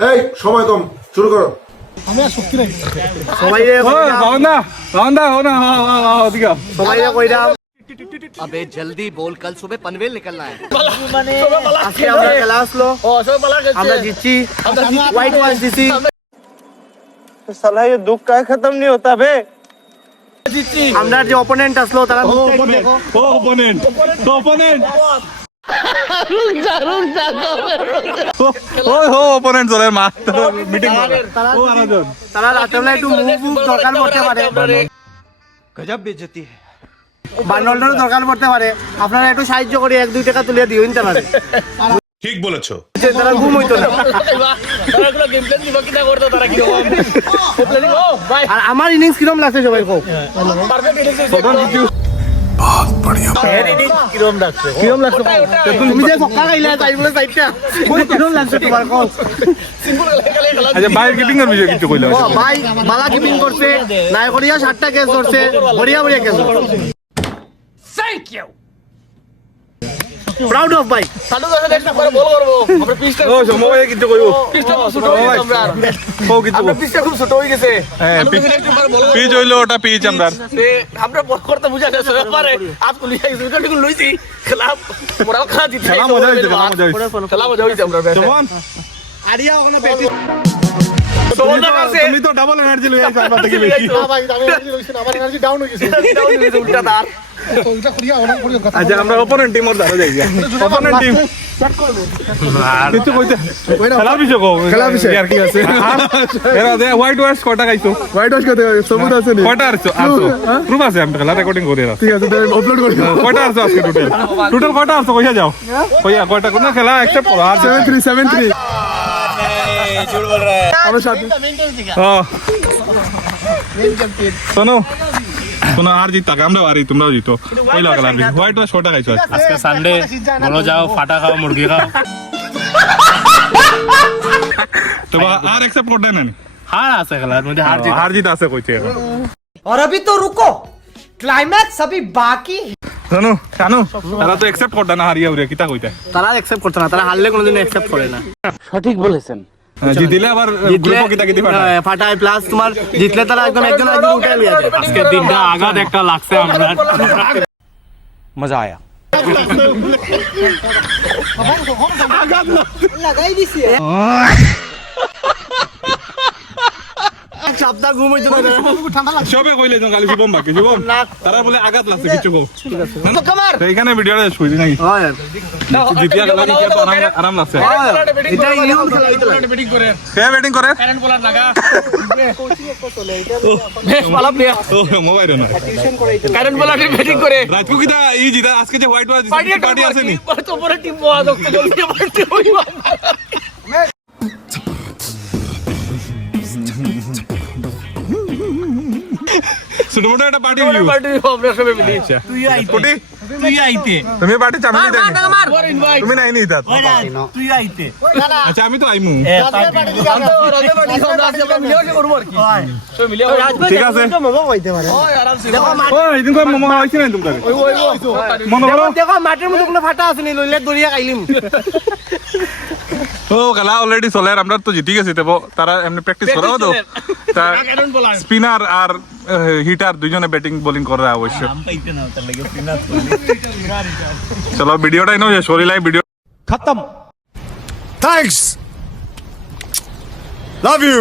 এই সময় কম, শুরু করো। আমি আর শক্তি নাই সবাই সবাই কইরা अबे जल्दी बोल, कल सुबह पनवेल निकलना है। মানে আজকে আমরা খেলা আসলো আমরা জিতছি হোয়াইট ওয়াশ দিছি সালা ये दुख का खत्म नहीं होता बे জিতছি আমরা যে অপোনেন্ট আসলো তারা দেখো অপোনেন্ট অপোনেন্ট চলে মাঠ মিটিং তারা রাতে বেলা একটু মুভ দরকার পড়তে পারে गजब बेइज्जती है। বান্ডলটারও দরকার পড়তে পারে আপনারা একটু সাহায্য করে 1-2 টাকা তুলে দিও নিতে পারে ঠিক বলেছো। তারা ঘুম হইতো না আর আমার ইনিংস কিরম লাগছে সবাই কো কিরম লাগছে তুমি যে ছক্কা খাইলা তাই বলে সাইডটা কিরম লাগছে তোমার কো আচ্ছা বাইর কিপিং এর বিষয়ে কিছু কইলা ভাই বালা কিপিং করছে নাই করিয়া 7টা ক্যাচ ধরছে বড়িয়া catch thank you proud of ভাই সাডু দাসে একটা করে বল করব আমরা পিচটা ও সময় কিছু কইব পিচটা খুব ছোট হয়ে গেছে আমরা ও কিছু আমরা পিচটা খুব ছোট হয়ে গেছে হ্যাঁ পিচ হইলো ওটা পিচ আমরা আমরা বল করতে বুঝা যাচ্ছে ব্যাপারে আজ কলি উইকেট গুলো লইছি খেলা মোরা খেলা জিতে খেলা মজা হইছে খেলা মজা হইছে আমরা জবান আরিয়া ওখানে ব্যাটিং তুমি তো ডাবল এনার্জি লই আইছো আমরা থেকে বেশি ভাই আমি এনার্জি লইছি আমার এনার্জি ডাউন হয়ে গেছে উল্টা তার ওটা করিয়া ওরা করিয়া কথা আচ্ছা আমরা অপোনেন্ট টিম ওর ধরে যাই অপোনেন্ট টিম কিছু কইতে খেলা বিষয় কো খেলা বিষয় আর কি আছে এরা দে হোয়াইট ওয়াশ কটা গাইছো হোয়াইট ওয়াশ করতে সবুজ আছে নি? কটা আরছো প্রুফ আছে আমরা খেলা রেকর্ডিং করে এরা ঠিক আছে, আপলোড করি। কটা আরছো আজকে টোটাল কটা আরছো কইয়া যাও কইয়া কয়টা কোন খেলা অ্যাকসেপ্ট করো আর 73 আমার সাথে শোনো শোনো আর জিত থাকে আমরা হারি তোমরাও জিতো কইলা খেলা হোয়াইট ওয়াশ কটা গাইছো আজকে সানডে বলো যাও ফাটা খাও মুরগি খাও তো আর অ্যাকসেপ্ট করতে না হার আছে খেলার মধ্যে হার জিত আছে কইছে और अभी तो रुको क्लाइमैक्स अभी बाकी জানো জানো তারা তো অ্যাকসেপ্ট করতে না হারিয়া উড়ে কিতা কইতে তারা অ্যাকসেপ্ট করতে না তারা হারলে কোনোদিন অ্যাকসেপ্ট করে না জিতিলে আবার গ্রুপ কিতা কিতা পাঠায় ফাটায় প্লাস তোমার জিতলে তারা একদম একজন উঠে লিয়া যায় আজকে দিনটা আঘাত একটা লাগছে আমরা मजा आया। लगाई दिसी সপ্তাহ ঘুম হইতো না সবে কইলে তো কালি জীবন বাকি জীবন তারা বলে আঘাত লাগছে কিছু কো তো এখানে ভিডিওটা শুই দিই নাকি হয় জিতিয়া গেল কি তো আরাম লাগছে এটা ইউন খেলা হইতো ব্যাটিং করে কে ব্যাটিং করে কারেন্ট বলার লাগা ও মোবাইল না কারেন্ট বলার ব্যাটিং করে রাজকু কিটা এই জিতা আজকে যে হোয়াইট ওয়াশ পার্টি আছে নি তো পরে টিম বয়া দক্তে জলদি মারতে হইবা ছোটমোটো একটা পার্টি হইলো পার্টি আমরা সবাই মিলে তুই আইতে তুমি পার্টি চামিয়ে দেন তুমি নাই নি দাদা আচ্ছা আমি তো আইমু ঠিক আছে ও এইদিন কো মামা আইছে না তোমরা মনে করো দেখো মাটির মধ্যে কোনো ফাটা আছে নি লইলে দড়িয়া খাইলিম ও খেলা অলরেডি চলে আর আমরা তো জিতে গেছি দেবো তারা এমনি প্র্যাকটিস করাও তো স্পিনার আর হিটার দুইজনে ব্যাটিং বোলিং করে অবশ্য চলো ভিডিওটা ইনো শরীলাই ভিডিও থ্যাঙ্কস, লাভ ইউ।